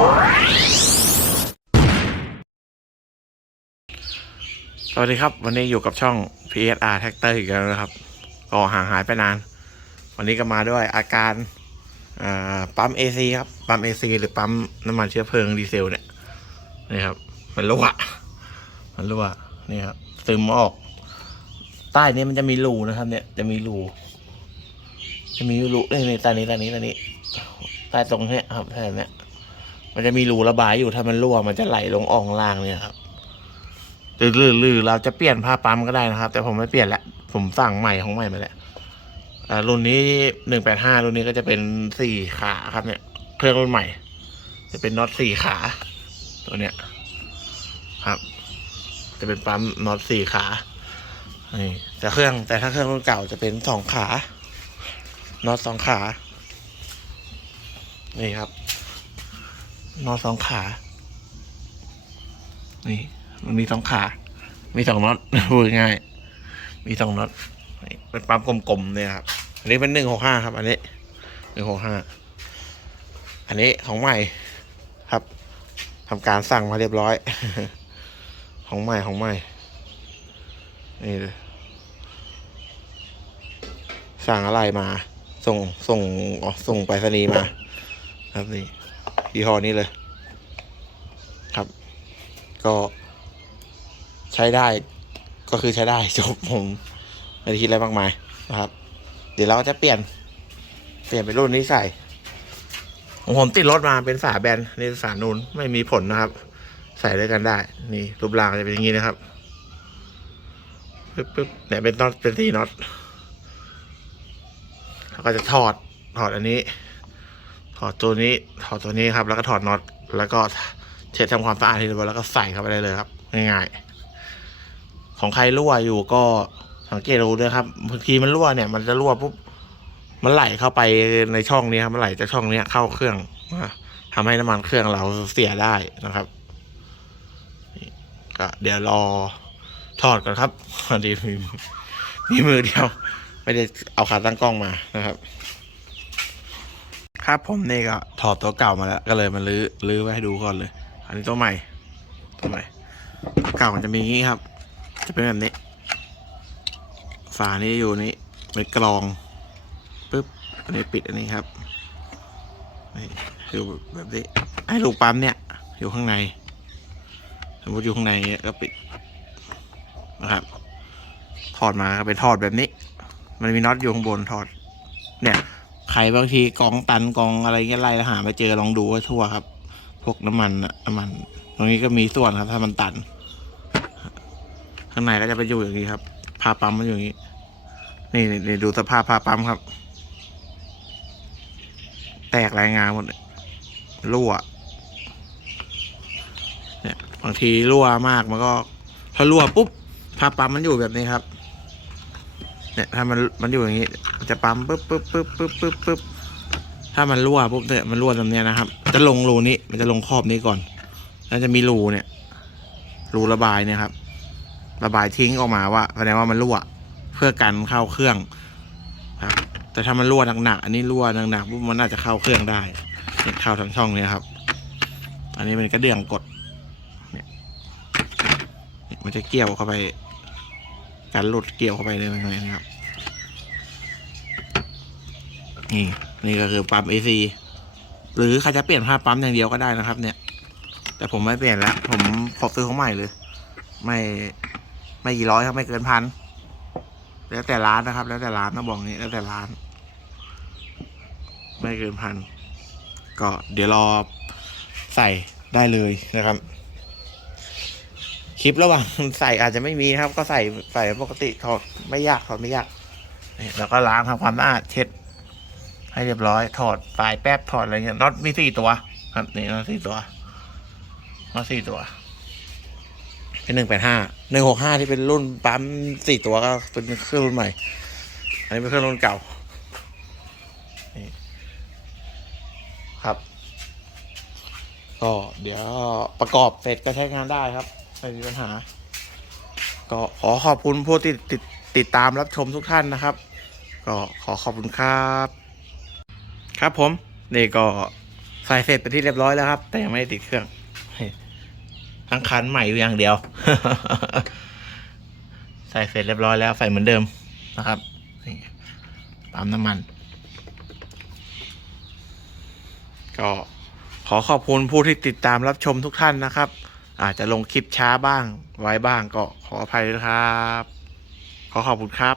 สวัสดีครับ วันนี้อยู่กับช่อง PSR Tractor อีกแล้วนะครับ ก็ห่างหายไปนาน วันนี้ก็มาด้วยอาการปั๊ม AC ครับ ปั๊ม AC หรือปั๊มน้ำมันเชื้อเพลิงดีเซลเนี่ยนี่ครับ มันรั่วมันรั่วนี่ครับซึมออก ใต้นี้มันจะมีรูนะครับ เนี่ยจะมีรูจะมีรูนี่นี่ใต้นี้ใต้นี้ใต้นี้ใต้ตรงเนี้ยครับใต้เนี้ย มันจะมีรูระบายอยู่ถ้ามันรั่วมันจะไหลลงอ่องล่างเนี่ยครับหรือหรือเราจะเปลี่ยนผ้าปั๊มก็ได้นะครับ แต่ผมไม่เปลี่ยนละผมสั่งใหม่ของใหม่มาแล้วรุ่นนี้หนึ่งแปดห้ารุ่นนี้ก็จะเป็นสี่ขาครับเนี่ย เครื่องรุ่นใหม่ จะเป็นน็อตสี่ขา ตัวเนี้ยครับ จะเป็นปั๊มน็อตสี่ขานี่แต่เครื่องแต่ถ้าเครื่องรุ่นเก่าจะเป็นสองขาน็อตสองขา นี่ครับ นอตสองขา นี่ มันมีสองขา มีสองน็อตพูดง่าย มีสองน็อตเป็นปั๊มกลมๆเนี่ยครับ อันนี้เป็นหนึ่งหกห้าครับ อันนี้หนึ่งหกห้า อันนี้ของใหม่ครับทำการสั่งมาเรียบร้อย ของใหม่ของใหม่ นี่เลยสั่งอะไรมา ส่งส่งอ๋อส่งไปรษณีย์มา ครับนี่ ยี่ห้อนี้เลย ครับ ก็ใช้ได้ก็คือใช้ได้จบผมไม่ได้คิดอะไรมากมายนะครับ เดี๋ยวเราก็จะเปลี่ยน เปลี่ยนเป็นรุ่นนี้ใส่ของผมติดรถมาเป็นฝาแบนนี่ฝานูนไม่มีผลนะครับ ใส่ด้วยกันได้ นี่รูปร่างจะเป็นอย่างนี้นะครับปึ๊บปึ๊บเนี่ยเป็นน็อตเป็นที่น็อตแล้วก็จะถอดถอดอันนี้ ถอดตัวนี้ถอดตัวนี้ครับ แล้วก็ถอดน็อตแล้วก็เช็ดทำความสะอาดทีเดียวแล้วก็ใส่เข้าไปได้เลยครับ ง่ายๆ ของใครรั่วอยู่ก็สังเกตดูด้วยครับบางทีมันรั่วเนี่ย มันจะรั่วปุ๊บมันไหลเข้าไปในช่องนี้ครับมันไหลจากช่องเนี้ยเข้าเครื่องนะทำให้น้ำมันเครื่องเราเสียได้นะครับนี่ก็เดี๋ยวรอถอดก่อนครับพอดีมีมีมือเดียว ไม่ได้เอาขาตั้งกล้องมานะครับ ครับผมนี่ก็ถอดตัวเก่ามาแล้ว ก็เลยมาลื้อลื้อไว้ให้ดูก่อนเลย อันนี้ตัวใหม่ ตัวใหม่ตัวเก่ามันจะมีอย่างนี้ครับ จะเป็นแบบนี้ ฝานี้อยู่นี้เป็นกรองปึ๊บอันนี้ปิดอันนี้ครับนี่อยู่แบบนี้ให้ลูกปั๊มเนี่ย อยู่ข้างใน สมมติอยู่ข้างในเนี้ยก็ปิดนะครับถอดมาก็เป็นถอดแบบนี้ มันมีน็อตอยู่ข้างบนถอด เนี่ย ใครบางทีกองตันกองอะไรเงี้ยไล่แล้วหาไม่เจอลองดูว่าทั่วครับ พวกน้ำมันน่ะน้ำมัน ตรงนี้ก็มีส่วนครับ ถ้ามันตัน ข้างในก็จะไปอยู่อย่างนี้ครับผ้าปั๊มมันอยู่อย่างนี้ นี่นี่ดูสภาพผ้าปั๊มครับ แตกรายงานหมดรั่ว เนี่ยบางทีรั่วมากมันก็ถ้ารั่วปุ๊บผ้าปั๊มมันอยู่แบบนี้ครับ เนี่ยถ้ามันมันอยู่อย่างนี้ จะปั๊มปึ๊บปึ๊บปึ๊บปึ๊บปึ๊บปึ๊บถ้ามันรั่วปุ๊บเนี่ยมันรั่วตรงเนี้ยนะครับ จะลงรูนี้มันจะลงครอบนี้ก่อน แล้วจะมีรูเนี่ย รูระบายเนี่ยครับ ระบายทิ้งออกมาว่าแสดงว่ามันรั่วเพื่อกันเข้าเครื่องครับ แต่ถ้ามันรั่วหนักๆอันนี้รั่วหนักๆปุ๊บมันน่าจะเข้าเครื่องได้เนี่ยเข้าทั้งช่องเนี่ยครับ อันนี้เป็นกระเดื่องกด เนี่ยมันจะเกี่ยวเข้าไป การหลุดเกี่ยวเข้าไปเลยนะครับ นี่นี่ก็คือปั๊ม AC หรือใครจะเปลี่ยนผ้าปั๊มอย่างเดียวก็ได้นะครับ เนี่ย แต่ผมไม่เปลี่ยนแล้ว ผมขอซื้อของใหม่เลย ไม่ไม่กี่ร้อยครับไม่เกินพันแล้วแต่ร้านนะครับ แล้วแต่ร้านนะบอกนี้แล้วแต่ร้าน ไม่เกินพันก็เดี๋ยวรอใส่ได้เลยนะครับ คลิประหว่างใส่อาจจะไม่มีนะครับ ก็ใส่ใส่ปกติถอดไม่ยากถอดไม่ยากแล้วก็ล้างทำความสะอาดเช็ด ให้เรียบร้อย ถอดปลายแป๊บถอดอะไรเงี้ยน็อตมีสี่ตัว ครับนี่น็อตสี่ตัวน็อตสี่ตัว เป็นหนึ่งแปดห้าหนึ่งหกห้าที่เป็นรุ่นปั๊มสี่ตัวก็เป็นเครื่องรุ่นใหม่ อันนี้เป็นเครื่องรุ่นเก่าครับ ก็เดี๋ยวประกอบเสร็จก็ใช้งานได้ครับ ไม่มีปัญหา ก็ขอขอบคุณผู้ติดติดติดตามรับชมทุกท่านนะครับ ก็ขอขอบคุณครับ ครับผม นี่ก็ใส่เสร็จไปที่เรียบร้อยแล้วครับ แต่ยังไม่ได้ติดเครื่องทั้งคันใหม่อยู่อย่างเดียว ใส่เสร็จเรียบร้อยแล้วใส่เหมือนเดิมนะครับปั๊มน้ำมัน ก็ขอขอบคุณผู้ที่ติดตามรับชมทุกท่านนะครับ อาจจะลงคลิปช้าบ้างไว้บ้างก็ขออภัยด้วยครับ ขอขอบคุณครับ